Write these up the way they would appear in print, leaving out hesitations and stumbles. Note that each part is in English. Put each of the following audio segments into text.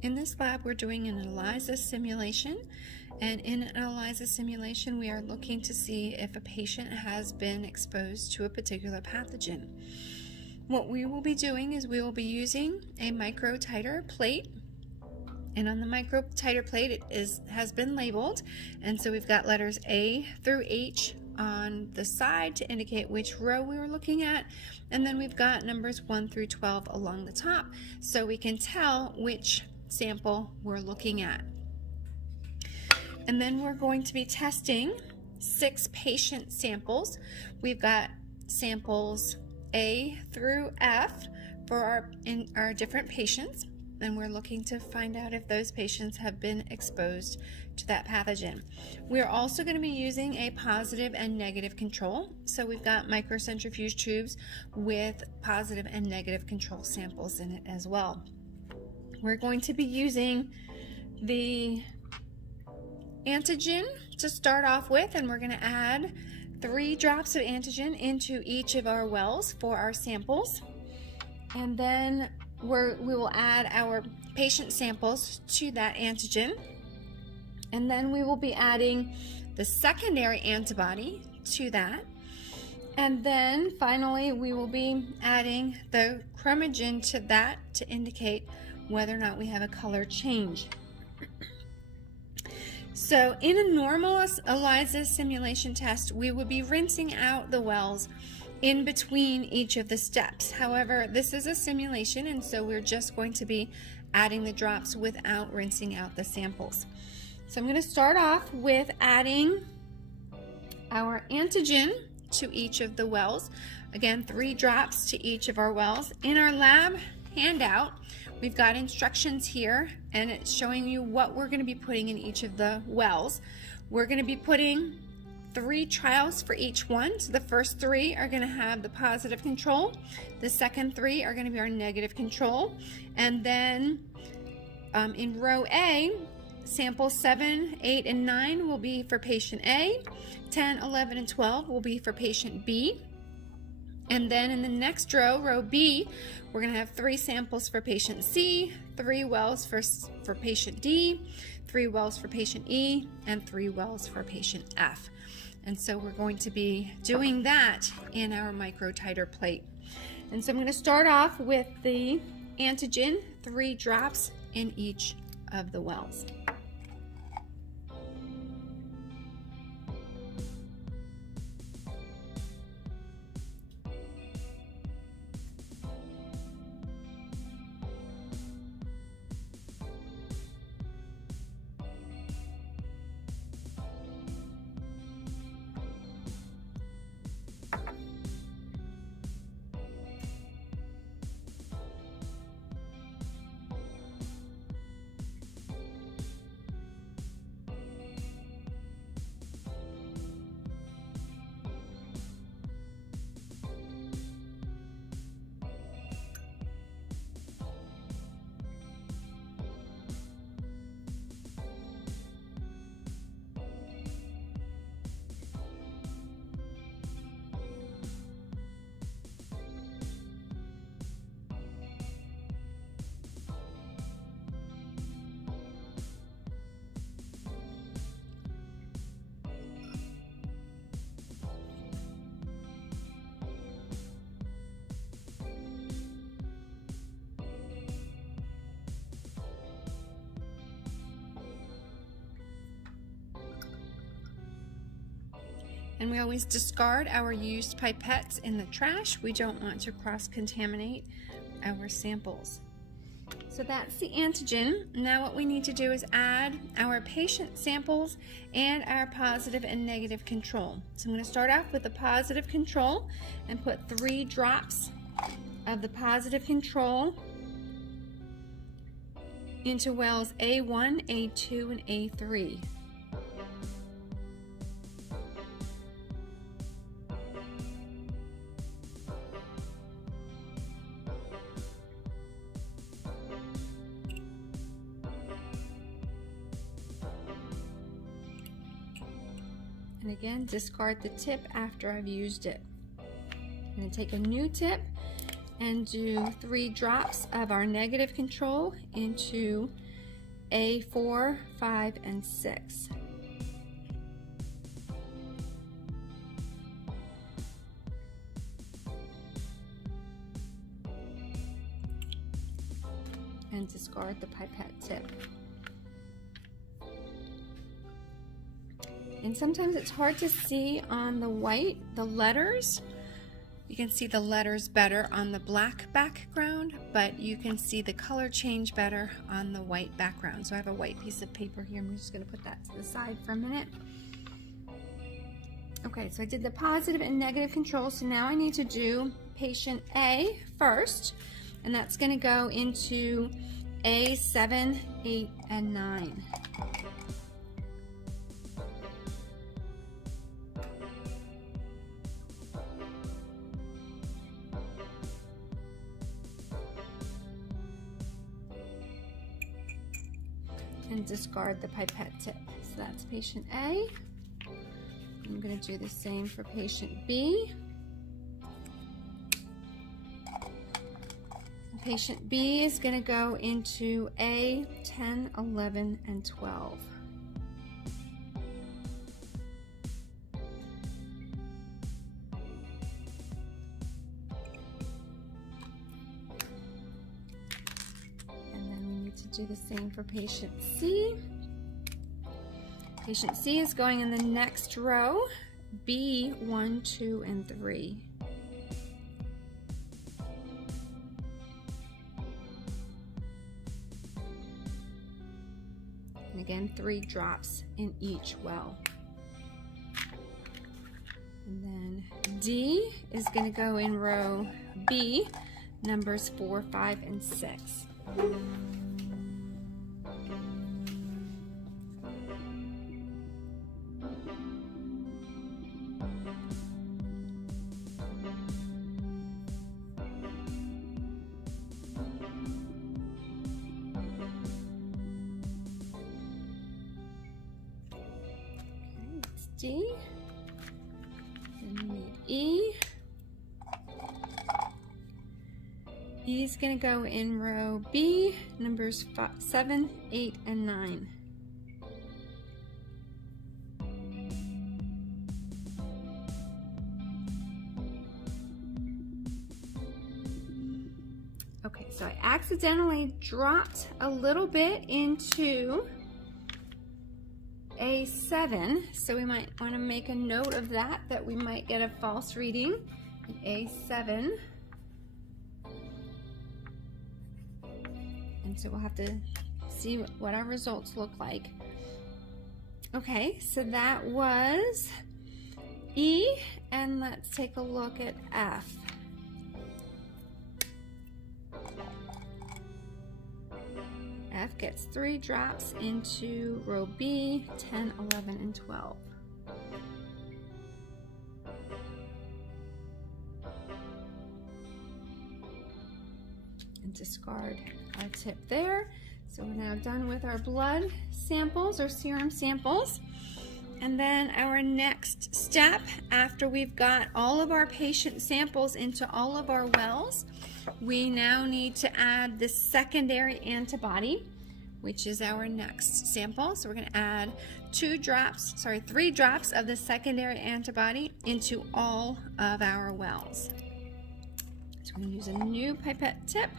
In this lab, we're doing an ELISA simulation, and in an ELISA simulation, we are looking to see if a patient has been exposed to a particular pathogen. What we will be doing is we will be using a microtiter plate, and on the microtiter plate it has been labeled, and so we've got letters A through H on the side to indicate which row we were looking at, and then we've got numbers 1 through 12 along the top so we can tell which sample we're looking at. And then we're going to be testing 6 patient samples. We've got samples A through F for our different patients, and we're looking to find out if those patients have been exposed to that pathogen. We're also going to be using a positive and negative control. So we've got microcentrifuge tubes with positive and negative control samples in it as well. We're going to be using the antigen to start off with, and we're going to add 3 drops of antigen into each of our wells for our samples. And then we will add our patient samples to that antigen. And then we will be adding the secondary antibody to that. And then finally we will be adding the chromogen to that to indicate whether or not we have a color change. So in a normal ELISA simulation test, we would be rinsing out the wells in between each of the steps. However, this is a simulation, and so we're just going to be adding the drops without rinsing out the samples. So I'm going to start off with adding our antigen to each of the wells. Again, 3 drops to each of our wells. In our lab handout, we've got instructions here, and it's showing you what we're going to be putting in each of the wells. We're going to be putting 3 trials for each one. So the first 3 are going to have the positive control. The second 3 are going to be our negative control. And then in row A, samples 7, 8, and 9 will be for patient A. 10, 11, and 12 will be for patient B. And then in the next row, row B, we're going to have 3 samples for patient C, 3 wells for patient D, 3 wells for patient E, and 3 wells for patient F. And so we're going to be doing that in our microtiter plate. And so I'm going to start off with the antigen, 3 drops in each of the wells. And we always discard our used pipettes in the trash. We don't want to cross-contaminate our samples. So that's the antigen. Now what we need to do is add our patient samples and our positive and negative control. So I'm going to start off with the positive control and put 3 drops of the positive control into wells A1, A2, and A3. And again, discard the tip after I've used it. I'm going to take a new tip and do 3 drops of our negative control into A4, 5, and 6. And discard the pipette tip. And sometimes it's hard to see on the white, the letters. You can see the letters better on the black background, but you can see the color change better on the white background. So I have a white piece of paper here. I'm just going to put that to the side for a minute. Okay, so I did the positive and negative control. So now I need to do patient A first, and that's going to go into A7, 8, and 9. And discard the pipette tip. So that's patient A. I'm going to do the same for patient B. Patient B is going to go into A, 10, 11, and 12. Do the same for patient C. Patient C is going in the next row, B, 1, 2, and 3. And again, 3 drops in each well. And then D is going to go in row B, numbers 4, 5, and 6. D, and we need E. E is going to go in row B, numbers 7, 8, and 9. Okay, so I accidentally dropped a little bit into A7, so we might want to make a note of that, that we might get a false reading in A7. And so we'll have to see what our results look like. Okay, so that was E, and let's take a look at F. F gets 3 drops into row B, 10, 11, and 12. And discard our tip there. So we're now done with our blood samples or serum samples. And then our next step, after we've got all of our patient samples into all of our wells, we now need to add the secondary antibody, which is our next sample. So we're going to add 3 drops of the secondary antibody into all of our wells. So we're going to use a new pipette tip.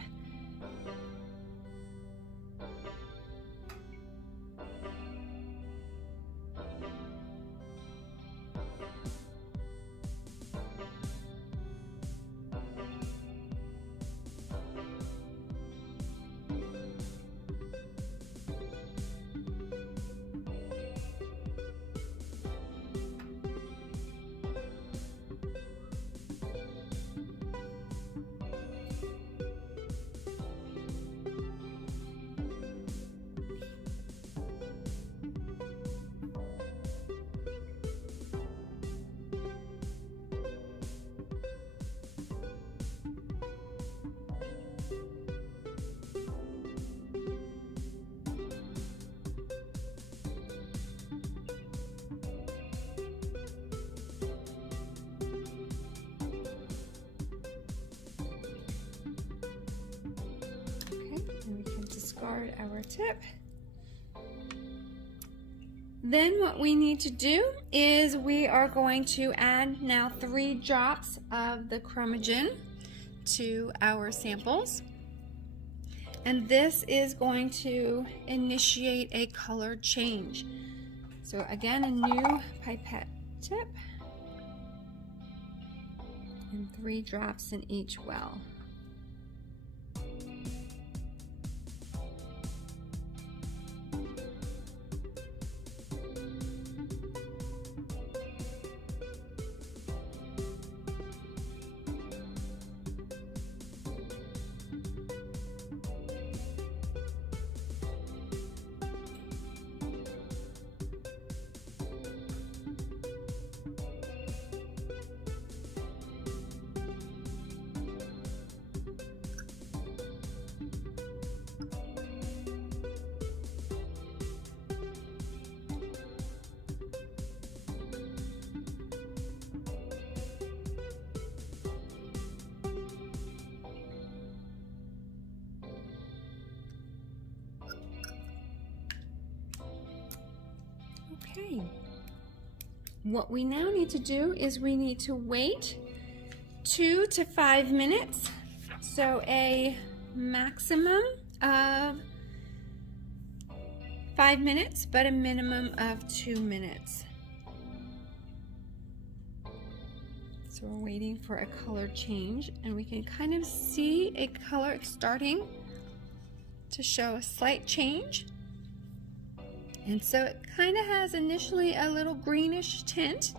Discard our tip. Then what we need to do is we are going to add now 3 drops of the chromogen to our samples. And this is going to initiate a color change. So again, a new pipette tip and 3 drops in each well. Okay, what we now need to do is we need to wait 2 to 5 minutes, so a maximum of 5 minutes, but a minimum of 2 minutes. So we're waiting for a color change, and we can kind of see a color starting to show a slight change. And so it kind of has initially a little greenish tint,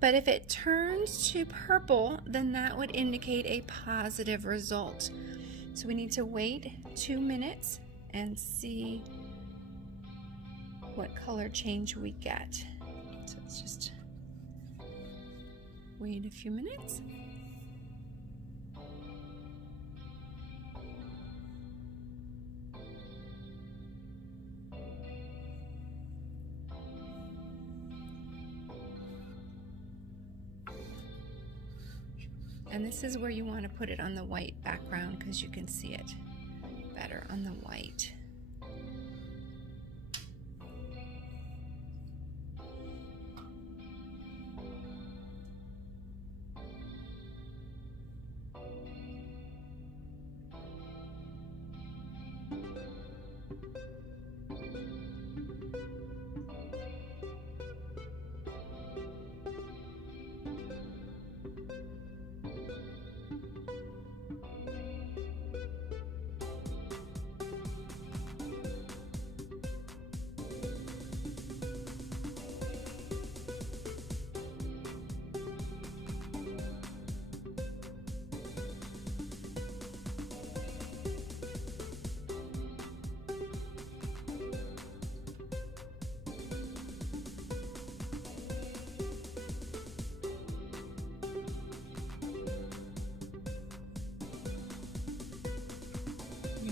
but if it turns to purple, then that would indicate a positive result. So we need to wait 2 minutes and see what color change we get. So let's just wait a few minutes. And this is where you want to put it on the white background because you can see it better on the white.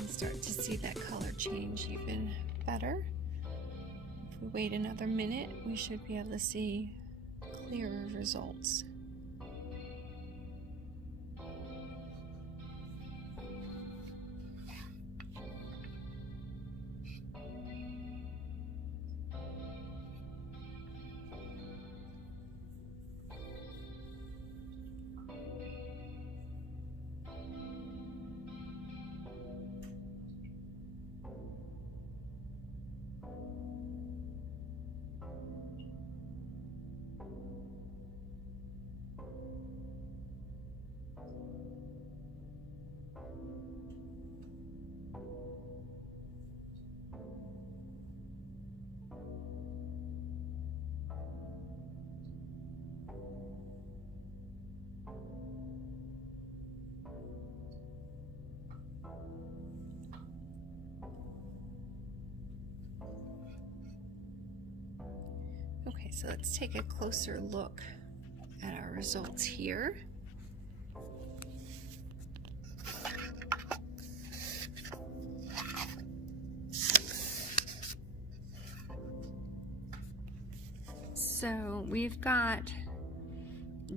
Start to see that color change even better. If we wait another minute, we should be able to see clearer results. Okay, so let's take a closer look at our results here. So we've got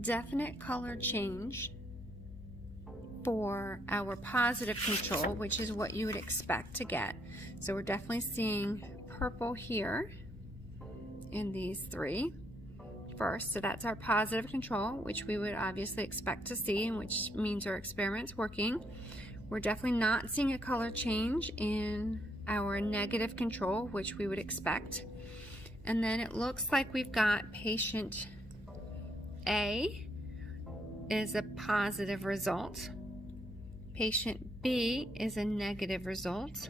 definite color change for our positive control, which is what you would expect to get. So we're definitely seeing purple here. in these three first. So that's our positive control, which we would obviously expect to see, and which means our experiment's working. We're definitely not seeing a color change in our negative control, which we would expect. And then it looks like we've got patient A is a positive result. Patient B is a negative result.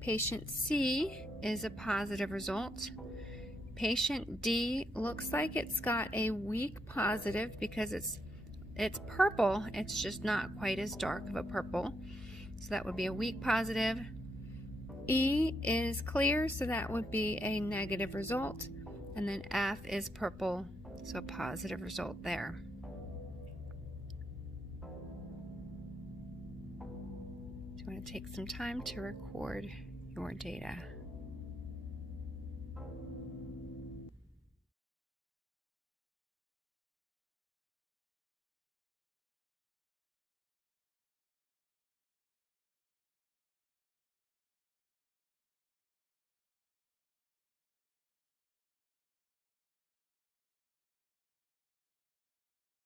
Patient C is a positive result. Patient D looks like it's got a weak positive because it's purple. It's just not quite as dark of a purple. So that would be a weak positive. E is clear, so that would be a negative result. And then F is purple, so a positive result there. So you want to take some time to record your data.